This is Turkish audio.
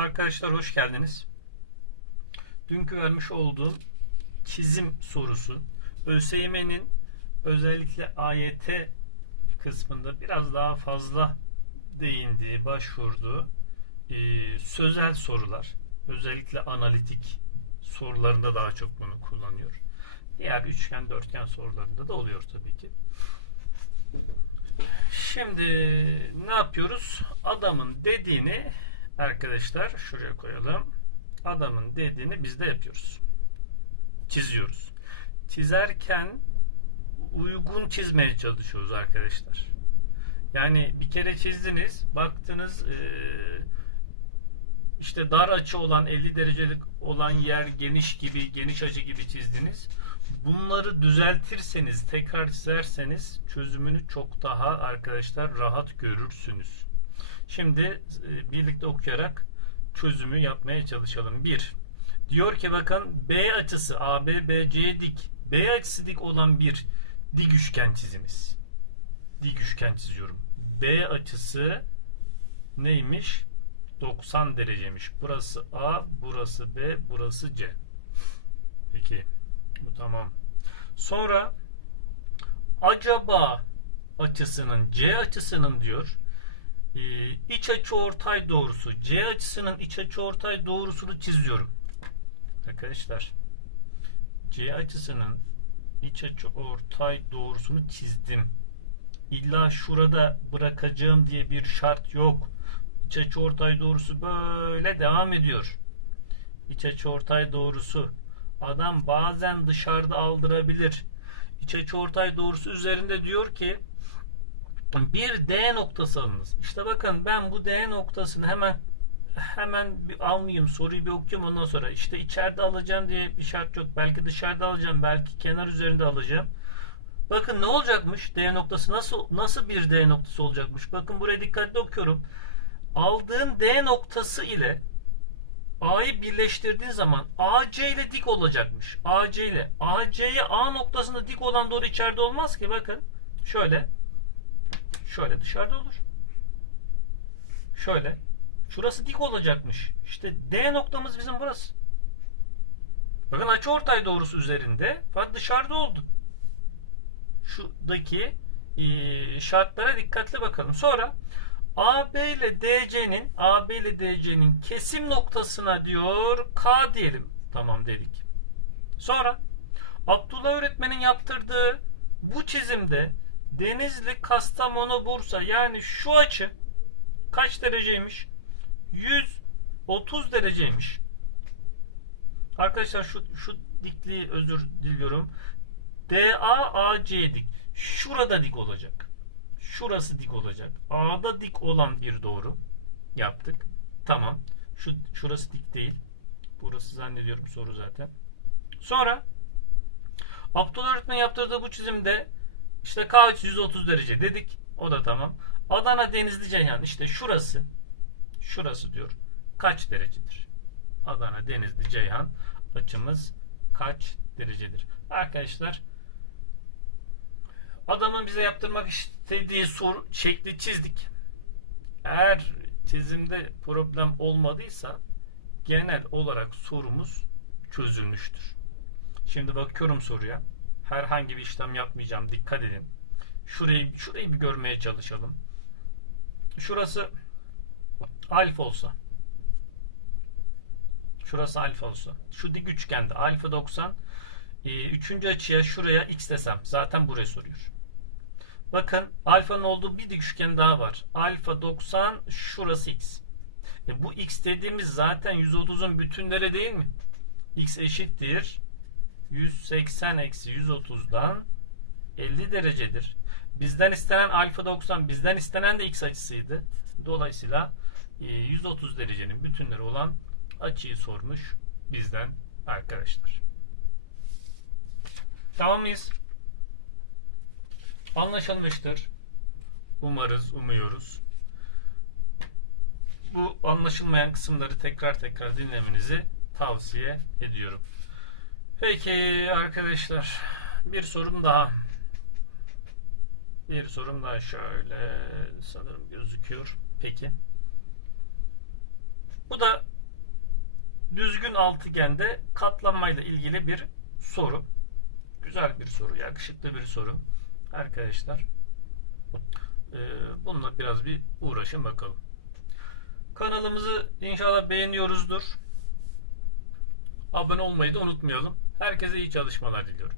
Arkadaşlar hoş geldiniz. Dünkü vermiş olduğum çizim sorusu ÖSYM'nin özellikle AYT kısmında biraz daha fazla değindiği, başvurduğu e, sözel sorular. Özellikle analitik sorularında daha çok bunu kullanıyor. Diğer üçgen, dörtgen sorularında da oluyor tabii ki. Şimdi ne yapıyoruz? Adamın dediğini arkadaşlar şuraya koyalım. Adamın dediğini biz de yapıyoruz. Çiziyoruz. Çizerken uygun çizmeye çalışıyoruz arkadaşlar. Yani bir kere çizdiniz, baktınız eee, işte dar açı olan 50 derecelik olan yer geniş gibi, geniş açı gibi çizdiniz. Bunları düzeltirseniz, tekrar çizerseniz çözümünü çok daha arkadaşlar rahat görürsünüz. Şimdi e, birlikte okuyarak çözümü yapmaya çalışalım. 1. Diyor ki bakın B açısı AB BC'ye dik. B açısı dik olan bir dik üçgen çiziniz. Dik üçgen çiziyorum. B açısı neymiş? 90 dereceymiş. Burası A, burası B, burası C. Peki. Bu tamam. Sonra acaba açısının C açısının diyor e, iç açı ortay doğrusu C açısının iç açı ortay doğrusunu çiziyorum. Arkadaşlar C açısının iç açı ortay doğrusunu çizdim. İlla şurada bırakacağım diye bir şart yok. İç açı ortay doğrusu böyle devam ediyor. İç açı ortay doğrusu adam bazen dışarıda aldırabilir. İç açı ortay doğrusu üzerinde diyor ki bir D noktası alınız. İşte bakın ben bu D noktasını hemen hemen bir almayayım soruyu bir okuyayım ondan sonra işte içeride alacağım diye bir şart yok. Belki dışarıda alacağım, belki kenar üzerinde alacağım. Bakın ne olacakmış? D noktası nasıl nasıl bir D noktası olacakmış? Bakın buraya dikkatli okuyorum. Aldığın D noktası ile A'yı birleştirdiğin zaman AC ile dik olacakmış. AC ile. AC'ye A noktasında dik olan doğru içeride olmaz ki. Bakın. Şöyle. Şöyle dışarıda olur. Şöyle. Şurası dik olacakmış. İşte D noktamız bizim burası. Bakın açıortay doğrusu üzerinde. Fakat dışarıda oldu. Şuradaki e, şartlara dikkatli bakalım. Sonra AB ile DC'nin AB ile DC'nin kesim noktasına diyor K diyelim. Tamam dedik. Sonra Abdullah öğretmenin yaptırdığı bu çizimde Denizli, Kastamonu, Bursa yani şu açı kaç dereceymiş? 130 dereceymiş. Arkadaşlar şu şu dikliği özür diliyorum. DA AC dik. Şurada dik olacak. Şurası dik olacak. A'da dik olan bir doğru yaptık. Tamam. Şu şurası dik değil. Burası zannediyorum soru zaten. Sonra Abdullah öğretmen yaptırdığı bu çizimde işte K açısı 130 derece dedik. O da tamam. Adana Denizli Ceyhan işte şurası şurası diyor. Kaç derecedir? Adana Denizli Ceyhan açımız kaç derecedir? Arkadaşlar adamın bize yaptırmak istediği soru şekli çizdik. Eğer çizimde problem olmadıysa genel olarak sorumuz çözülmüştür. Şimdi bakıyorum soruya. Herhangi bir işlem yapmayacağım. Dikkat edin. Şurayı şurayı bir görmeye çalışalım. Şurası alfa olsa. Şurası alfa olsa. Şu dik üçgende alfa 90 e, üçüncü açıya şuraya x desem zaten buraya soruyor. Bakın alfanın olduğu bir dik üçgen daha var. Alfa 90 şurası x. E, bu x dediğimiz zaten 130'un bütünleri değil mi? x eşittir 180 eksi 130'dan 50 derecedir. Bizden istenen alfa 90, bizden istenen de x açısıydı. Dolayısıyla 130 derecenin bütünleri olan açıyı sormuş bizden arkadaşlar. Tamam mıyız? Anlaşılmıştır. Umarız, umuyoruz. Bu anlaşılmayan kısımları tekrar tekrar dinlemenizi tavsiye ediyorum. Peki arkadaşlar bir sorum daha. Bir sorum daha şöyle sanırım gözüküyor. Peki. Bu da düzgün altıgende katlanmayla ilgili bir soru. Güzel bir soru, yakışıklı bir soru. Arkadaşlar ee, bununla biraz bir uğraşın bakalım. Kanalımızı inşallah beğeniyoruzdur. Abone olmayı da unutmayalım. Herkese iyi çalışmalar diliyorum.